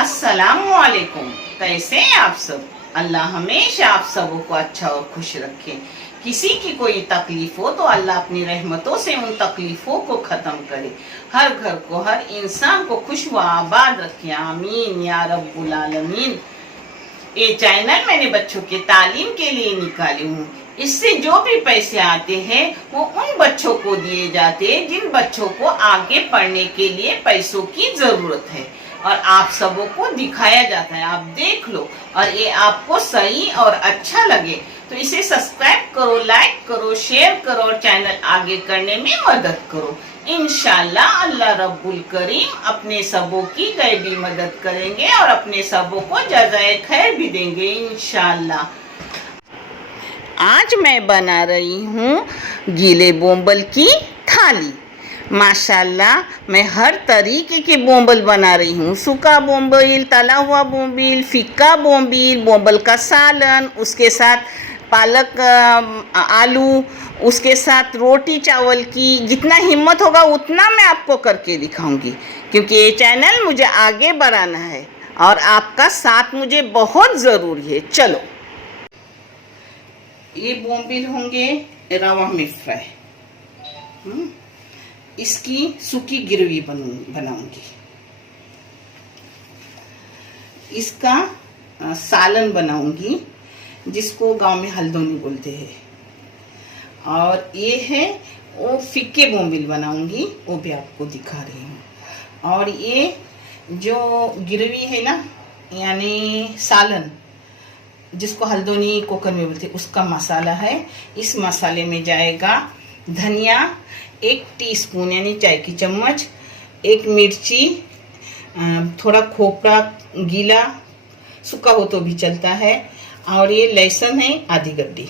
अस्सलामुअलैकुम। कैसे हैं आप सब? अल्लाह हमेशा आप सबों को अच्छा और खुश रखे। किसी की कोई तकलीफ हो तो अल्लाह अपनी रहमतों से उन तकलीफों को खत्म करे। हर घर को, हर इंसान को खुश व आबाद रखे। आमीन या रब्बुल आलमीन। ये चैनल मैंने बच्चों के तालीम के लिए निकाली हूँ। इससे जो भी पैसे आते हैं वो उन बच्चों को दिए जाते हैं जिन बच्चों को आगे पढ़ने के लिए पैसों की जरूरत है, और आप सबों को दिखाया जाता है। आप देख लो, और ये आपको सही और अच्छा लगे तो इसे सब्सक्राइब करो, लाइक करो, शेयर करो और चैनल आगे करने में मदद करो। इंशाल्लाह अल्लाह रब्बुल करीम अपने सबों की गैबी मदद करेंगे और अपने सबों को जज़ाए खैर भी देंगे इंशाल्लाह। आज मैं बना रही हूँ गीले बोंबल की थाली। माशाल्लाह मैं हर तरीके के बोंबल बना रही हूँ। सूखा बोंबल, तला हुआ बोंबल, फीका बोंबल, बोंबल का सालन, उसके साथ पालक आलू, उसके साथ रोटी चावल की। जितना हिम्मत होगा उतना मैं आपको करके दिखाऊंगी, क्योंकि ये चैनल मुझे आगे बढ़ाना है और आपका साथ मुझे बहुत ज़रूरी है। चलो, ये बोंबल होंगे रवा में फ्राई। इसकी सूखी ग्रेवी बनाऊंगी। इसका सालन बनाऊंगी, जिसको गांव में हल्दोनी बोलते हैं। और ये है वो फिक्के बोंबिल बनाऊंगी, वो भी आपको दिखा रही हूँ। और ये जो ग्रेवी है ना, यानी सालन, जिसको हल्दोनी कोकर में बोलते हैं, उसका मसाला है। इस मसाले में जाएगा धनिया 1 टीस्पून यानी चाय की चम्मच, 1 मिर्ची, थोड़ा खोपरा गीला, सूखा हो तो भी चलता है, और ये लहसुन है आधी गड्डी।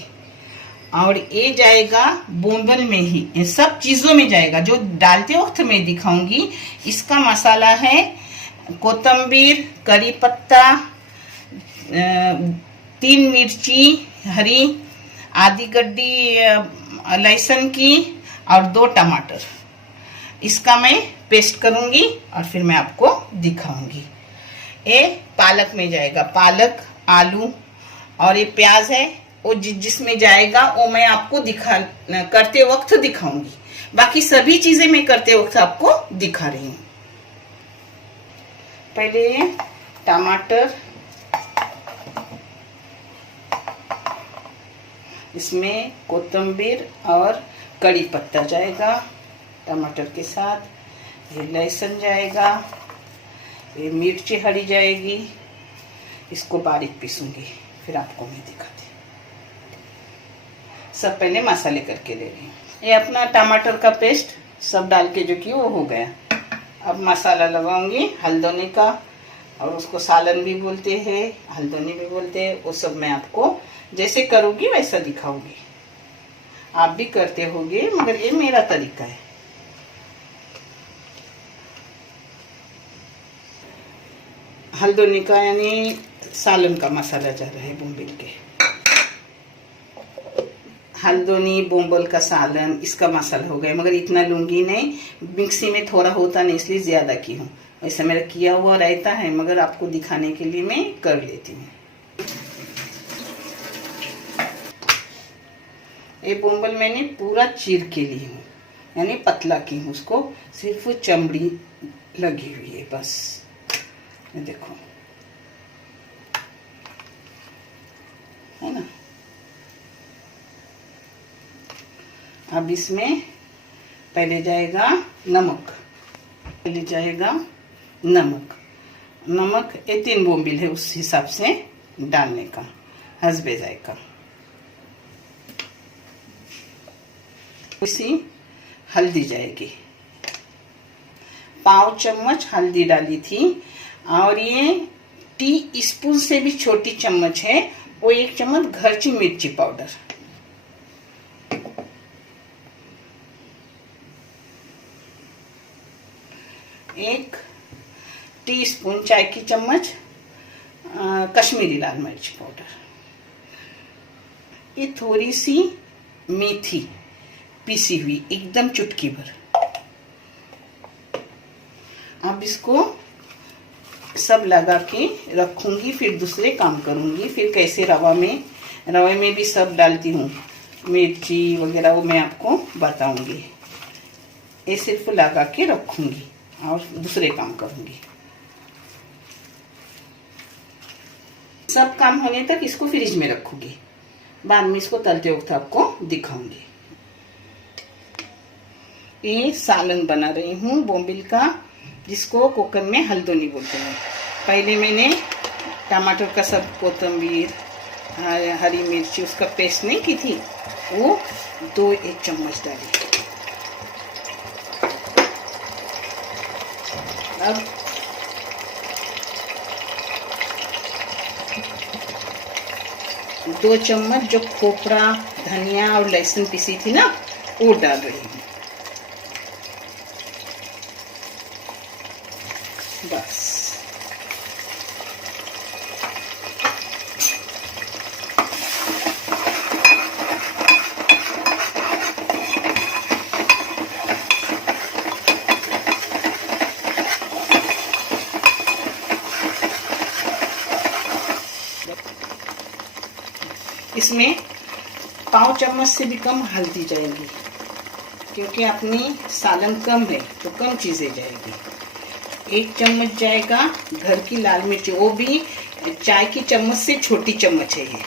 और ये जाएगा बोंबल में ही, इन सब चीज़ों में जाएगा जो डालते वक्त मैं दिखाऊंगी। इसका मसाला है कोतंबीर, करी पत्ता, 3 मिर्ची हरी, आधी गड्डी लहसुन की, और 2 टमाटर। इसका मैं पेस्ट करूंगी और फिर मैं आपको दिखाऊंगी। ये पालक में जाएगा, पालक, आलू, और ये प्याज है वो जिसमें जाएगा वो मैं आपको करते वक्त दिखाऊंगी। बाकी सभी चीजें मैं करते वक्त आपको दिखा रही हूँ। पहले ये टमाटर, इसमें कोतंबीर और कड़ी पत्ता जाएगा टमाटर के साथ। ये लहसुन जाएगा, ये मिर्ची हरी जाएगी। इसको बारीक पीसूंगी, फिर आपको मैं दिखाती। सब पहले मसाले करके ले रही हूँ। ये अपना टमाटर का पेस्ट सब डाल के जो कि वो हो गया। अब मसाला लगाऊंगी हल्दोनी का, और उसको सालन भी बोलते हैं, हल्दोनी भी बोलते हैं। वो सब मैं आपको जैसे करूँगी वैसा दिखाऊंगी। आप भी करते होंगे, मगर ये मेरा तरीका है। हल्दोनी का यानी सालन का मसाला जा रहा है बोंबल के। हल्दोनी बोंबल का सालन, इसका मसाला हो गया, मगर इतना लूंगी नहीं, मिक्सी में थोड़ा होता नहीं, इसलिए ज्यादा की हूँ। वैसे मेरा किया हुआ रहता है, मगर आपको दिखाने के लिए मैं कर लेती हूँ। ये बोंबल मैंने पूरा चीर के ली हूँ, यानी पतला की हूँ, उसको सिर्फ चमड़ी लगी हुई है बस। ये देखो, है ना। अब इसमें पहले जाएगा नमक, पहले जाएगा नमक। नमक ये 3 बोंबिल है, उस हिसाब से डालने का, हस्बे जाएगा। इसी हल्दी जाएगी, 1/2 चम्मच हल्दी डाली थी। और ये टी स्पून से भी छोटी चम्मच है, वो 1 चम्मच घरची मिर्ची पाउडर। एक टीस्पून चाय की चम्मच कश्मीरी लाल मिर्च पाउडर। ये थोड़ी सी मेथी पीसी हुई, एकदम चुटकी भर। अब इसको सब लगा के रखूंगी, फिर दूसरे काम करूंगी। फिर कैसे रवे में भी सब डालती हूँ, मिर्ची वगैरह, वो मैं आपको बताऊंगी। ये सिर्फ लगा के रखूंगी और दूसरे काम करूंगी। सब काम होने तक इसको फ्रिज में रखूंगी, बाद में इसको तलते वक्त आपको दिखाऊंगी। ये सालन बना रही हूँ बोम्बिल का, जिसको कोकम में हल्दोनी बोलते हैं। पहले मैंने टमाटर का सब, कोतंबीर, हरी मिर्ची, उसका पेस्ट नहीं की थी, वो 1 चम्मच डाली। अब 2 चम्मच जो खोपरा, धनिया और लहसुन पीसी थी ना, वो डाल रही हूँ। बस इसमें 1/4 चम्मच से भी कम हल्दी जाएगी, क्योंकि अपनी सालन कम है तो कम चीजें जाएगी। 1 चम्मच जाएगा घर की लाल मिर्च, वो भी चाय की चम्मच से छोटी चम्मच है ये।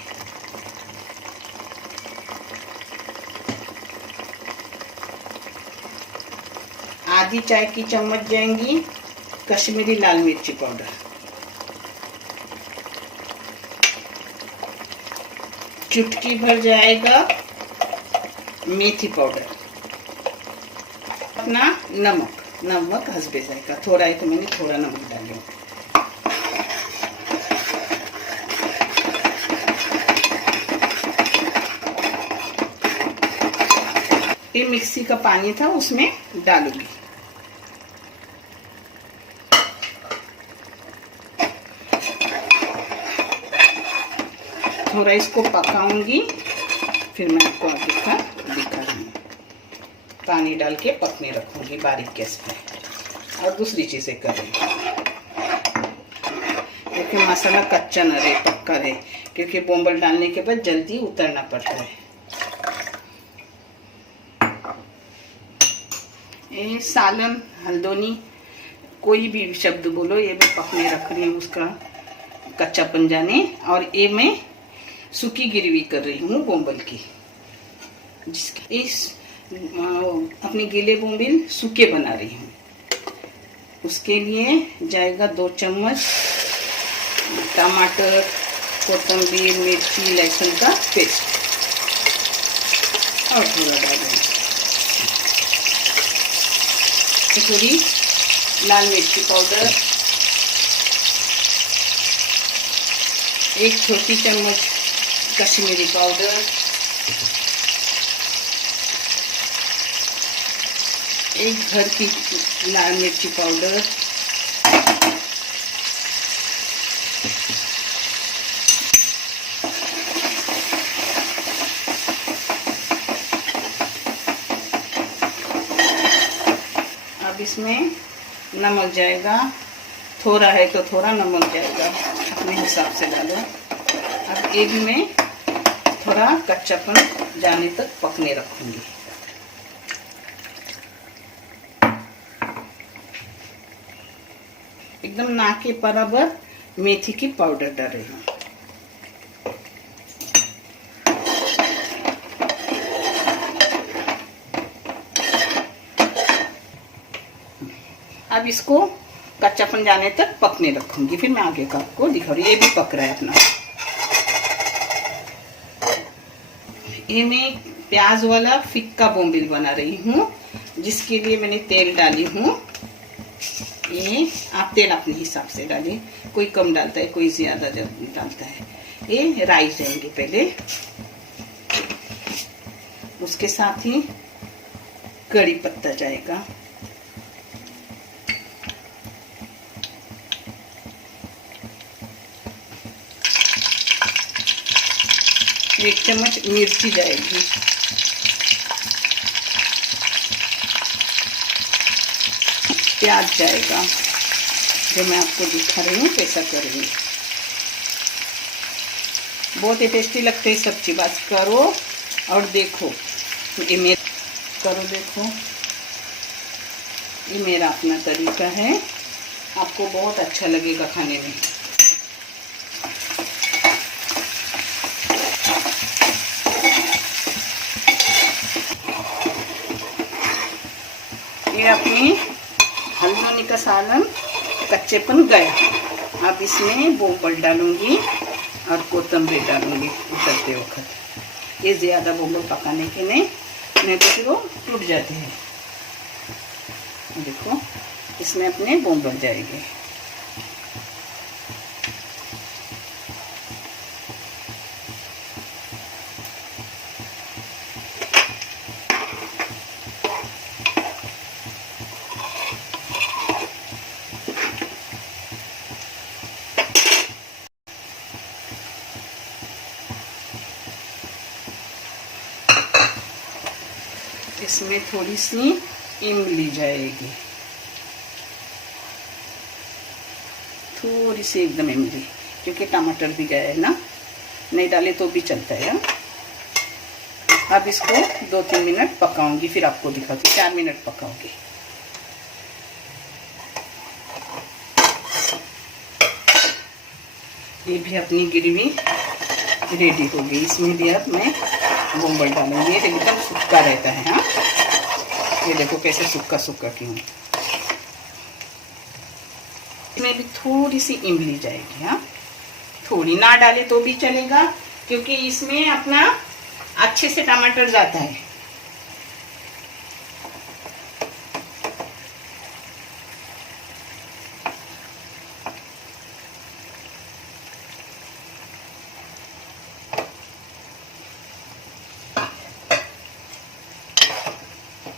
आधी चाय की चम्मच जाएंगी कश्मीरी लाल मिर्ची पाउडर। चुटकी भर जाएगा मेथी पाउडर। अपना नमक हंसबे जाएगा, थोड़ा है तो मैंने थोड़ा नमक डाली। ये मिक्सी का पानी था, उसमें डालूंगी। थोड़ा इसको पकाऊंगी, फिर मैं आपको आगे का दिखा रही हूँ। पानी डाल के पकने रखूंगी बारीक गैस पे, और दूसरी चीजें कर रही हूँ। क्योंकि मसाला कच्चा न रहे, पक्का रहे, क्योंकि बोम्बल डालने के बाद जल्दी उतरना पड़ता है। ये सालन, हल्दोनी, कोई भी शब्द बोलो, ये मैं पकने रख रही हूँ उसका कच्चापन जाने। और ये मैं सूखी गिरवी कर रही हूँ बोम्बल की, जिसके इस अपने गीले बोम्बिल सूखे बना रही हूँ। उसके लिए जाएगा 2 चम्मच टमाटर, कोतंबीर, मिर्ची, लहसुन का पेस्ट, और थोड़ा डालेंगे थोड़ी लाल मिर्ची पाउडर, 1 छोटी चम्मच कश्मीरी पाउडर, 1 घर की लाल मिर्ची पाउडर, अब इसमें नमक जाएगा, थोड़ा है तो थोड़ा नमक जाएगा, अपने हिसाब से डालो। अब ये भी मैं थोड़ा कच्चापन जाने तक पकने रखूंगी। एकदम ना के बराबर मेथी की पाउडर डाल रही हूँ। अब इसको कच्चापन जाने तक पकने रखूंगी, फिर मैं आगे का आपको दिखा रही हूँ। ये भी पक रहा है अपना। ये मैं प्याज वाला फिक्का बोम्बिल बना रही हूँ, जिसके लिए मैंने तेल डाली हूँ। ये आप तेल अपने हिसाब से डालिए, कोई कम डालता है, कोई ज्यादा डालता है। ये राई जाएंगे पहले, उसके साथ ही कड़ी पत्ता जाएगा, एक चम्मच मिर्ची जाएगी, प्याज जाएगा, जो मैं आपको दिखा रही हूँ कैसा कर रही हूँ। बहुत ही टेस्टी लगते हैं सब्जी। बस करो और देखो, ये मेरा करो, देखो ये मेरा अपना तरीका है, आपको बहुत अच्छा लगेगा खाने में। ये अपनी हल्दी का सालन कच्चेपन गया। अब इसमें बोंबल डालूंगी और कोतंबीर डालूंगी उतरते वक्त। ये ज़्यादा बोंबल पकाने के नहीं तो फिर वो टूट जाते हैं। देखो इसमें अपने बोंबल जाएंगे। इसमें थोड़ी सी इमली जाएगी, थोड़ी सी एकदम इमली, क्योंकि टमाटर भी गया है ना, नहीं डाले तो भी चलता है। अब इसको 2-3 मिनट पकाऊंगी, फिर आपको दिखाती हूँ। 4 मिनट पकाऊंगी। ये भी अपनी ग्रेवी रेडी हो गई। इसमें भी अब मैं बोंबल डालूंगी। ये एकदम सूखा रहता है। हाँ, ये देखो कैसे सूखा सूखा क्यों। इसमें भी थोड़ी सी इमली जाएगी। हाँ, थोड़ी, ना डाले तो भी चलेगा, क्योंकि इसमें अपना अच्छे से टमाटर जाता है।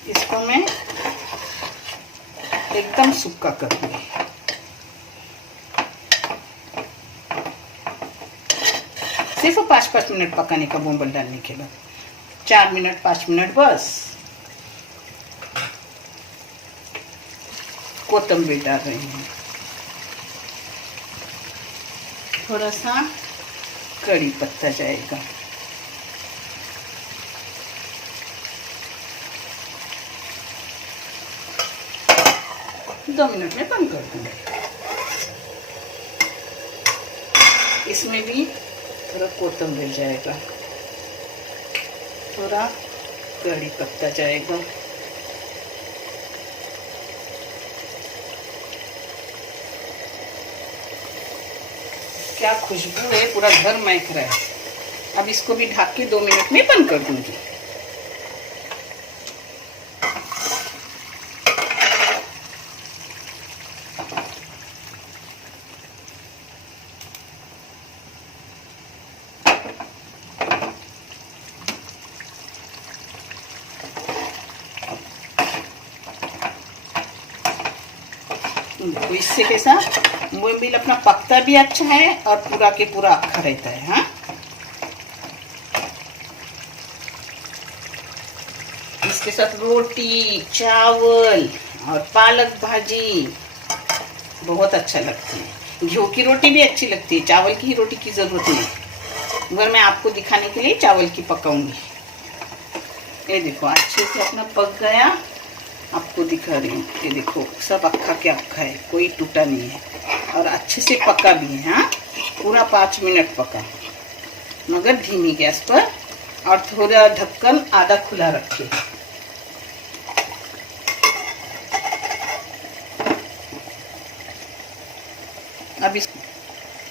इसको मैं एकदम सूखा करूंगी। सिर्फ 5-5 मिनट पकाने का बोंबल डालने के बाद। 4 मिनट 5 मिनट बस। कोतंबीर डाल रही हूँ, थोड़ा सा कड़ी पत्ता जाएगा। दो मिनट में बंद कर दूंगी। इसमें भी थोड़ा कोतंबीर जाएगा, थोड़ा कड़ी पत्ता जाएगा। क्या खुशबू है, पूरा घर महक रहा है। अब इसको भी ढक के 2 मिनट में बंद कर दूंगी। तो इससे कैसा बोंबील अपना पकता भी अच्छा है और पूरा के पूरा अक्खा रहता है। हाँ, इसके साथ रोटी, चावल और पालक भाजी बहुत अच्छा लगती है। घी की रोटी भी अच्छी लगती है, चावल की ही रोटी की जरूरत नहीं। मगर मैं आपको दिखाने के लिए चावल की पकाऊंगी। ये देखो अच्छे से अपना पक गया, आपको दिखा रही हूँ। ये देखो सब अक्खा के अक्खा है, कोई टूटा नहीं है और अच्छे से पका भी है। हाँ, पूरा 5 मिनट पका, मगर धीमी गैस पर, और थोड़ा ढक्कन आधा खुला रखे।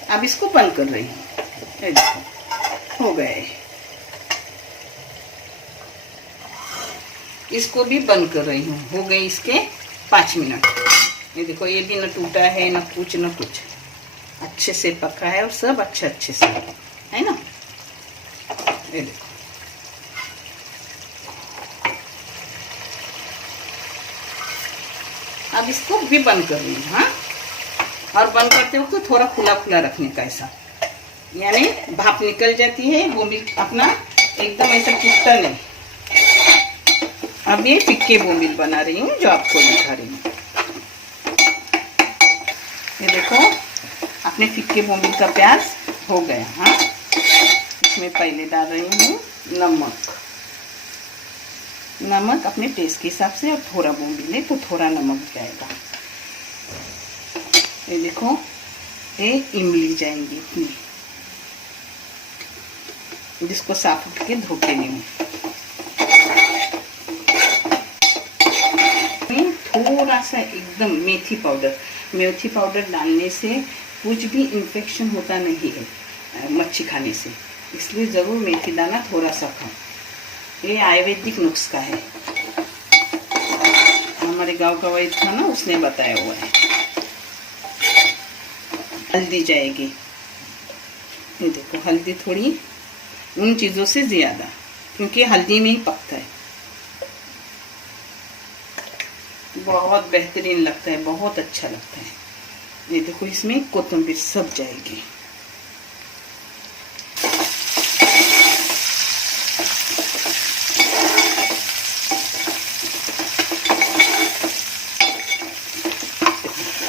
अब इसको बंद कर रही हूँ। ये देखो हो गए। इसको भी बंद कर रही हूँ। हो गए इसके 5 मिनट। ये देखो ये भी न टूटा है न कुछ, अच्छे से पका है और सब अच्छे से है ना। ये देखो अब इसको भी बंद कर रही हूँ। हाँ, और बंद करते वक्त तो थोड़ा खुला खुला रखने का, ऐसा यानी भाप निकल जाती है, बोंबील अपना एकदम ऐसा टूटता नहीं। अब ये फिक्के बोंबील बना रही हूँ जो आपको दिखा रही हूँ। ये देखो अपने फिक्के बोम्बिल का प्याज हो गया। हाँ, इसमें पहले डाल रही हूँ नमक। नमक अपने टेस्ट के हिसाब से, और थोड़ा बोम्बिल है तो थोड़ा नमक जाएगा। ये देखो ये इमली जाएंगी इतनी, जिसको साफ करके धो के ली हूँ। थोड़ा सा एकदम मेथी पाउडर। मेथी पाउडर डालने से कुछ भी इन्फेक्शन होता नहीं है मच्छी खाने से, इसलिए ज़रूर मेथी दाना थोड़ा सा खाओ। ये आयुर्वेदिक नुस्खा है, हमारे गांव का वैद्य था ना, उसने बताया हुआ है। हल्दी जाएगी। ये देखो हल्दी थोड़ी उन चीज़ों से ज़्यादा, क्योंकि हल्दी में ही पकता है। बहुत बेहतरीन लगता है, बहुत अच्छा लगता है। ये देखो इसमें कोथिंबीर सब जाएगी।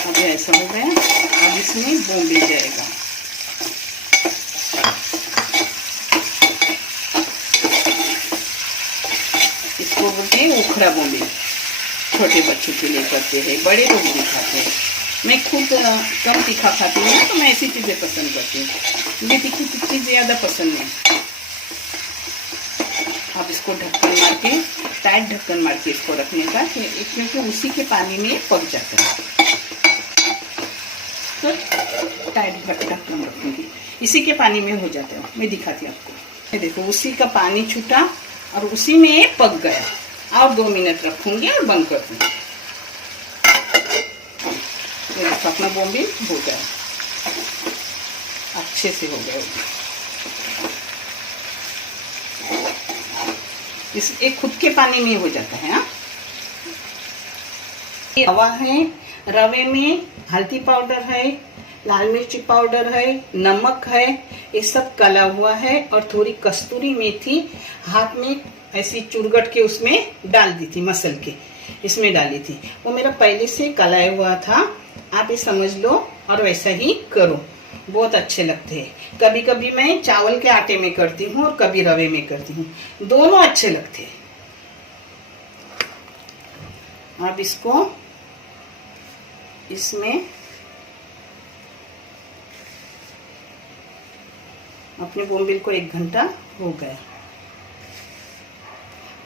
अब ऐसा हो गया। अब इसमें बोम्बिल जाएगा। इसको बोलते हैं उखड़ा बोम्बिल। छोटे बच्चों के लिए करते हैं, बड़े लोग भी खाते हैं। मैं खुद कम तीखा खाती हूँ तो मैं ऐसी चीज़ें पसंद करती हूँ, मुझे तीखी चीज़ ज़्यादा पसंद नहीं। अब इसको ढक्कन मार के, टाइट ढक्कन मार के इसको रखने का, क्योंकि उसी के पानी में पक जाता है। तो टाइट ढक्कन रखूँगी, इसी के पानी में हो जाता है। मैं दिखाती हूँ आपको। ये देखो उसी का पानी छूटा और उसी में ये पक गया। और 2 मिनट रखूंगी और बंद कर दूंगी। अपना बोम्बिल हो गया, अच्छे से हो गया। इस एक खुद के पानी में हो जाता है। हाँ, रवा है, रवे में हल्दी पाउडर है, लाल मिर्ची पाउडर है, नमक है, ये सब कला हुआ है। और थोड़ी कस्तूरी मेथी हाथ में ऐसी चुरगट के उसमें डाल दी थी, मसल के इसमें डाली थी। वो मेरा पहले से कलाया हुआ था, आप ये समझ लो और वैसा ही करो, बहुत अच्छे लगते हैं। कभी कभी मैं चावल के आटे में करती हूँ और कभी रवे में करती हूँ, दोनों अच्छे लगते हैं। अब इसको इसमें अपने बोम्बिल को 1 घंटा हो गया,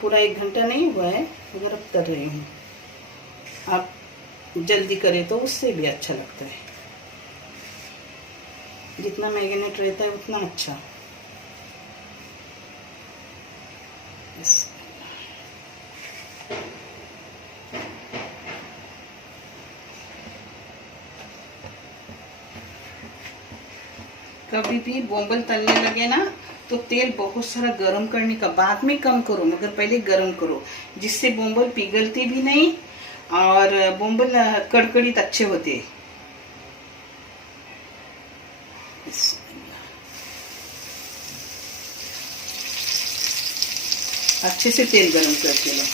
पूरा 1 घंटा नहीं हुआ है, अगर अब कर रही हूँ। आप जल्दी करें तो उससे भी अच्छा लगता है, जितना मैरिनेट रहता है उतना अच्छा। कभी भी बोम्बल तलने लगे ना तो तेल बहुत सारा गरम करने का, बाद में कम करो मगर पहले गरम करो, जिससे बोम्बल पिघलते भी नहीं और बोम्बल कड़कड़ीत अच्छे होते। अच्छे से तेल गरम करके लो।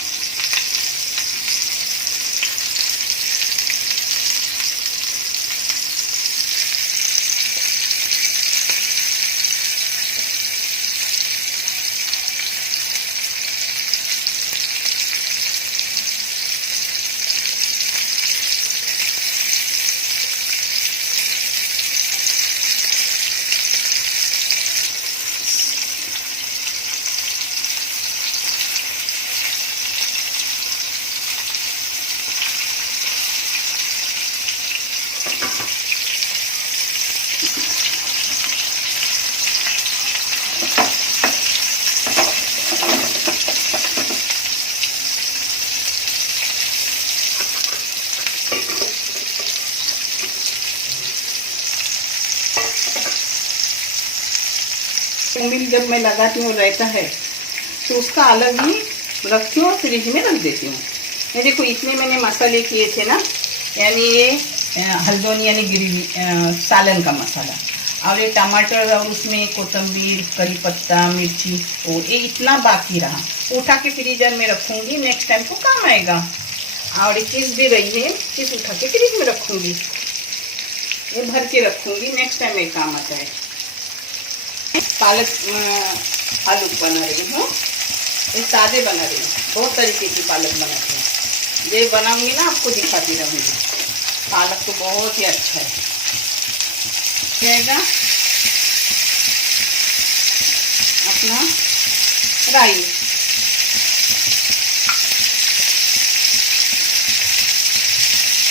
बोम्बिल जब मैं लगाती हूँ रहता है तो उसका अलग ही रखती हूँ और फ्रिज में रख देती हूँ। ये देखो इतने मैंने मसाले किए थे ना, यानी ये हल्दोनी यानी ग्रेवी सालन का मसाला, और ये टमाटर और उसमें कोतंबीर, करी पत्ता, मिर्ची, और ये इतना बाकी रहा, उठा के फ्रीजर में रखूँगी, नेक्स्ट टाइम को काम आएगा। और ये चीज़ भी रही है, चीज़ उठा के फ्रिज में रखूँगी। ये भर के रखूंगी, नेक्स्ट टाइम एक काम आता है। पालक आलू बना रही हूँ, ये ताज़े बना रही हूँ। बहुत तरीके की पालक बनाती हूँ, ये बनाऊंगी ना आपको दिखाती रहूँगी। पालक तो बहुत ही अच्छा है जाएगा। अपना राई,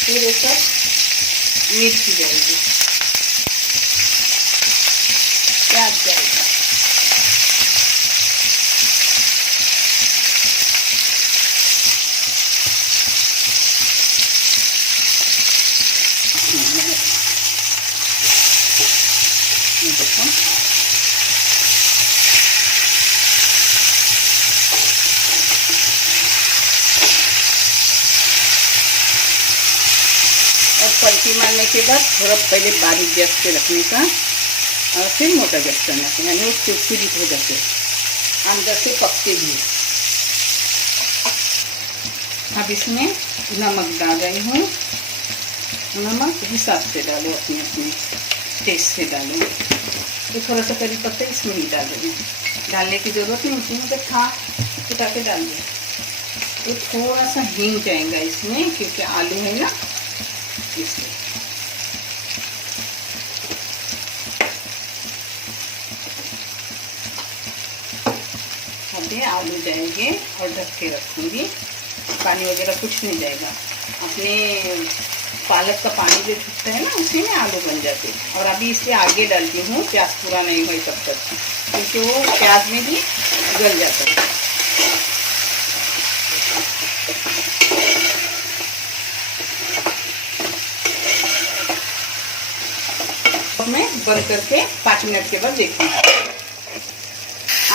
फिर ये सब मिर्ची जाएगी, प्याज जाएगा, देखो और पलटी मारने के बाद थोड़ा पहले बारीक गैस पे रखने का और फिर मोटा गैस करना है, यानी चिपचिपित हो जाते अंदर से पकते भी। अब इसमें नमक डाल रही हूँ, नमक हिसाब से डालो, अपने अपने टेस्ट से डालो। तो थोड़ा सा करी पत्ता इसमें ही डाल रही हूँ, डालने की ज़रूरत नहीं होती, मतलब था उठा के डाल दिया। तो थोड़ा सा हींग जाएगा इसमें, क्योंकि आलू है ना इसलिए। अब ये आलू जाएंगे और ढक के रखूँगी, पानी वगैरह कुछ नहीं जाएगा। अपने पालक का पानी जो छूटता है ना, उसी में आलू बन जाते हैं। और अभी इसलिए आगे डालती हूँ, प्याज पूरा नहीं हुई तब तक, क्योंकि वो प्याज में भी गल जाता है। मैं बंद करके 5 मिनट के बाद देखूँगी।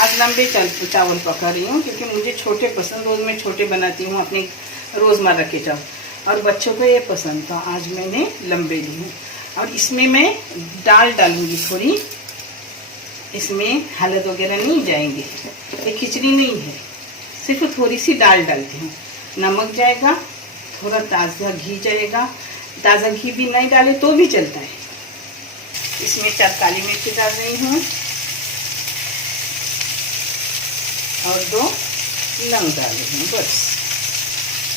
आज लंबे चावल पका रही हूँ, क्योंकि मुझे छोटे पसंद, रोज़ मैं छोटे बनाती हूँ अपने रोज़मर्रा के चावल, और बच्चों को ये पसंद था। आज मैंने लंबे ली हूँ और इसमें मैं दाल डालूंगी थोड़ी, इसमें हल्द वगैरह नहीं जाएंगे, ये खिचड़ी नहीं है, सिर्फ थोड़ी सी दाल डालती हूँ। नमक जाएगा, थोड़ा ताज़ा घी जाएगा, ताज़ा घी भी नहीं डाले तो भी चलता है। इसमें 4 काली मिर्च डाल रही हूँ और 2 लौंग डाल रही हूँ, बस।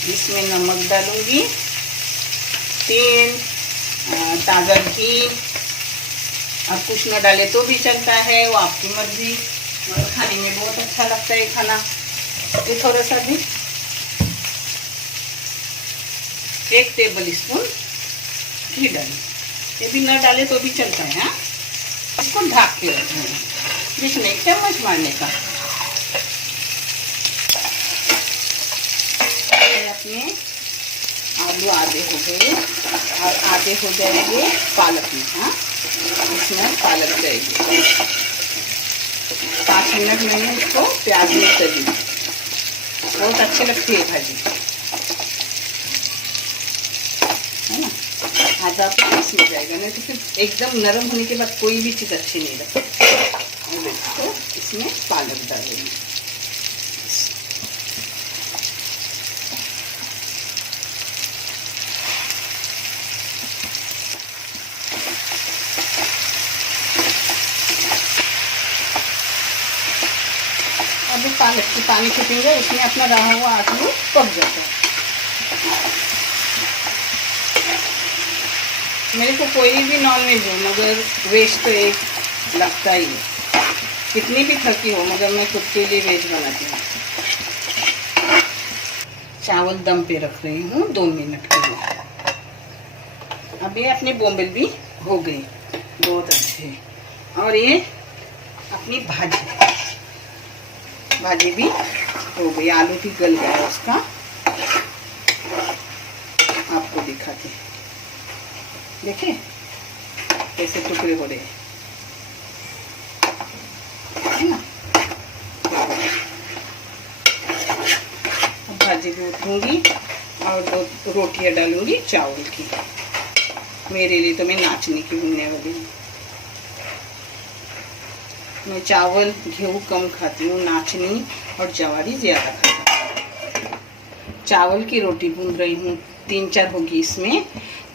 इसमें नमक डालूंगी, तेल, ताज़ा घी, और कुछ न डाले तो भी चलता है, वो आपकी मर्जी, मगर खाने में बहुत अच्छा लगता है खाना। ये थोड़ा सा भी 1 टेबल स्पून घी डालें, ये भी न डाले तो भी चलता है। हाँ, इसको ढक के रखना है, बीच में 1 चम्मच मारने का। अपने आलू आधे हो गए और आधे हो जाएंगे पालक में। हाँ, इसमें पालक जाएगी। 5 मिनट मैंने इसको प्याज में तली, बहुत अच्छी लगती है भाजी, है ना। आधा पीस में जाएगा, नहीं तो फिर एकदम नरम होने के बाद कोई भी चीज़ अच्छी नहीं लगती। और इसको इसमें पालक डालेंगे। अभी पालक की पानी छूटेंगे, उसमें अपना रहा हुआ आलू पक जाता है। मेरे को कोई भी नॉनवेज हो, मगर वेज तो एक लगता ही है। कितनी भी थकी हो, मगर मैं खुद के लिए वेज बनाती हूँ। चावल दम पे रख रही हूँ 2 मिनट के लिए। अभी अपने बोम्बिल भी हो गई, बहुत अच्छे। और ये अपनी भाजी भी हो गई, आलू भी गल गया उसका। आपको दिखाते हैं, देखिए कैसे टुकड़े हो रहे हैं, है ना। अब भाजी भी उठूंगी और 2 रोटियां डालूंगी चावल की। मेरे लिए तो मैं नाचने की बनने वाली हूँ। मैं चावल गेहूँ कम खाती हूँ, नाचनी और जवारी ज़्यादा खाती हूँ। चावल की रोटी भून रही हूँ, 3-4 होगी इसमें।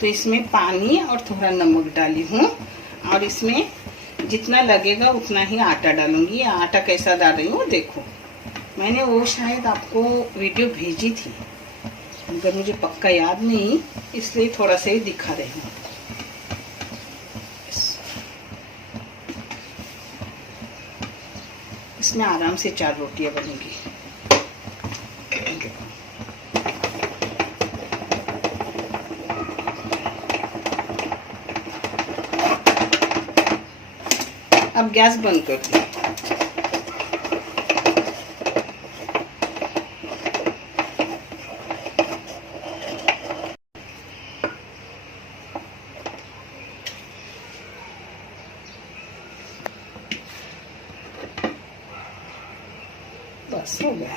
तो इसमें पानी और थोड़ा नमक डाली हूँ, और इसमें जितना लगेगा उतना ही आटा डालूंगी। आटा कैसा डाल रही हूँ देखो, मैंने वो शायद आपको वीडियो भेजी थी, मगर मुझे पक्का याद नहीं, इसलिए थोड़ा सा ही दिखा रही हूँ। इसमें आराम से 4 रोटियां बनेंगी। अब गैस बंद कर दूँ। बस हो गया।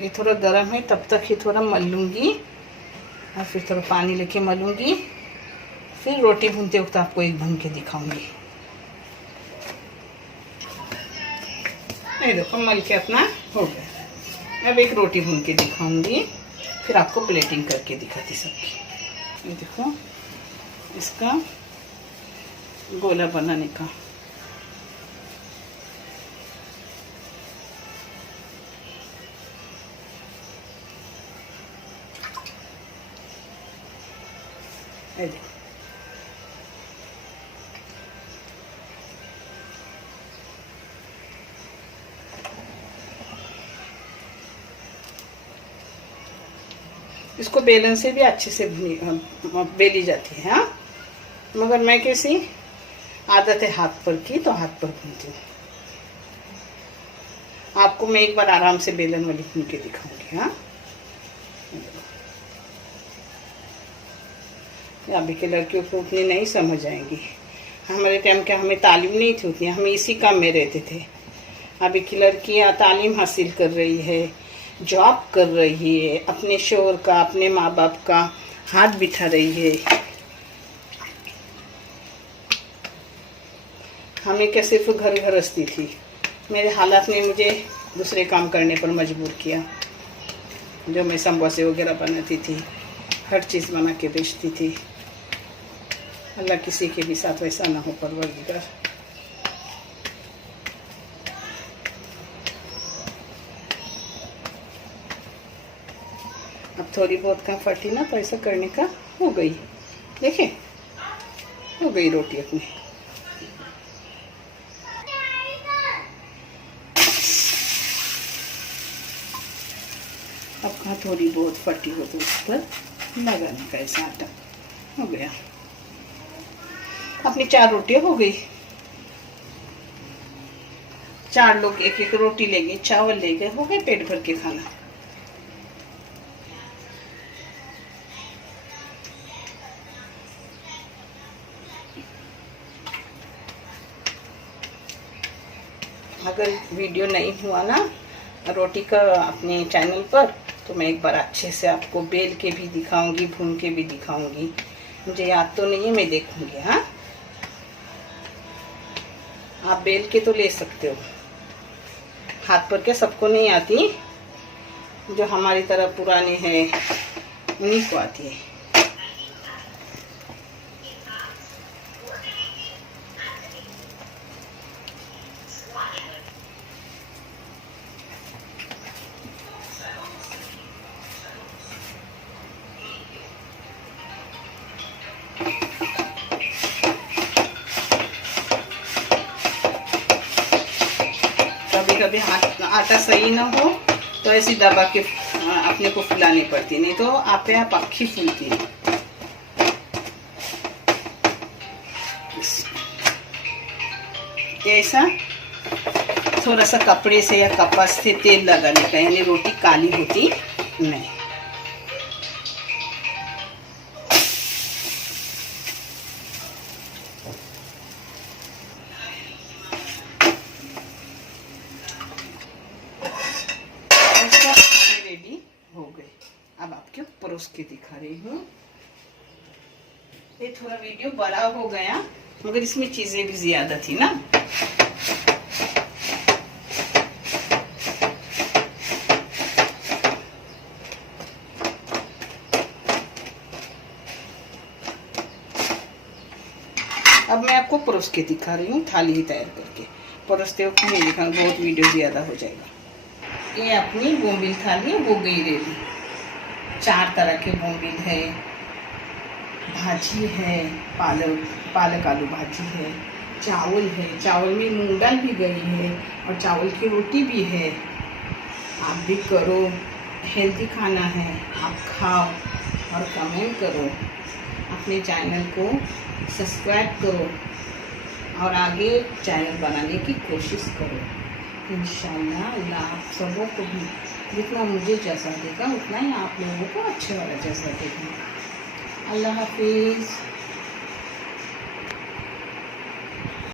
ये थोड़ा गर्म है, तब तक ही थोड़ा मल लूंगी, और फिर थोड़ा पानी लेके मलूंगी। फिर रोटी भूनते वक्त आपको एक भून के दिखाऊंगी। ये देखो मल के अपना हो गया। अब एक रोटी भून के दिखाऊंगी, फिर आपको प्लेटिंग करके दिखाती सबकी। ये देखो इसका गोला बनाने का। ये देखो इसको बेलन से भी अच्छे से बेली जाती है, हाँ, मगर मैं कैसी आदत है हाथ पर की, तो हाथ पर भूनती हूँ। आपको मैं एक बार आराम से बेलन वाली भून के दिखाऊंगी। हाँ, अभी के लड़कियों को उतनी नहीं समझ आएंगी। हमारे टाइम क्या हमें तालीम नहीं थी उतनी, हम इसी काम में रहते थे। अभी की लड़कियां तालीम हासिल कर रही है, जॉब कर रही है, अपने शोहर का, अपने माँ बाप का हाथ बिठा रही है। हमें क्या सिर्फ घर गृहस्थी थी। मेरे हालात ने मुझे दूसरे काम करने पर मजबूर किया। जो मैं समोसे वगैरह बनाती थी, हर चीज़ बना के बेचती थी। अल्लाह किसी के भी साथ वैसा ना हो, परवरदिगार। अब थोड़ी बहुत काम फटी ना, तो ऐसा करने का हो गई। देखिए हो गई रोटी अपनी। अब कहाँ थोड़ी बहुत फटी हो तो उस पर लगाने का ऐसा आटा हो गया। अपनी 4 रोटियां हो गई। 4 लोग एक एक रोटी ले गए, चावल ले गए, हो गए पेट भर के खाना। अगर वीडियो नहीं हुआ ना रोटी का अपने चैनल पर, तो मैं एक बार अच्छे से आपको बेल के भी दिखाऊंगी, भून के भी दिखाऊंगी। मुझे याद तो नहीं है, मैं देखूंगी। हाँ, आप बेल के तो ले सकते हो, हाथ पर के सबको नहीं आती, जो हमारी तरह पुराने हैं उन्हीं को आती है। कभी हाथ आटा सही ना हो तो ऐसी दबा के अपने को फुलानी पड़ती, नहीं तो आपे आप अक्खी फूलती है। ऐसा थोड़ा सा कपड़े से या कपास से तेल लगाने का, यानी रोटी काली होती नहीं। रेडी हो गए। अब आपके परोस के दिखा रही हूँ। ये थोड़ा वीडियो बड़ा हो गया, मगर इसमें चीजें भी ज्यादा थी ना। अब मैं आपको परोस के दिखा रही हूँ, थाली ही तैयार करके। परोसते वक्त नहीं दिखा, बहुत वीडियो ज़्यादा हो जाएगा। ये अपनी बोम्बिल थाली है, वो गई रेडी। 4 तरह के बोम्बिल है, भाजी है, पालक आलू भाजी है, चावल है, चावल में मूंग दाल भी गई है और चावल की रोटी भी है। आप भी करो, हेल्दी खाना है, आप खाओ और कमेंट करो। अपने चैनल को सब्सक्राइब करो और आगे चैनल बनाने की कोशिश करो। इंशाल्लाह अल्लाह आप सबों को भी जितना मुझे जैसा देगा उतना ही आप लोगों को अच्छे वाला जैसा देगा। अल्लाह हाफिज़।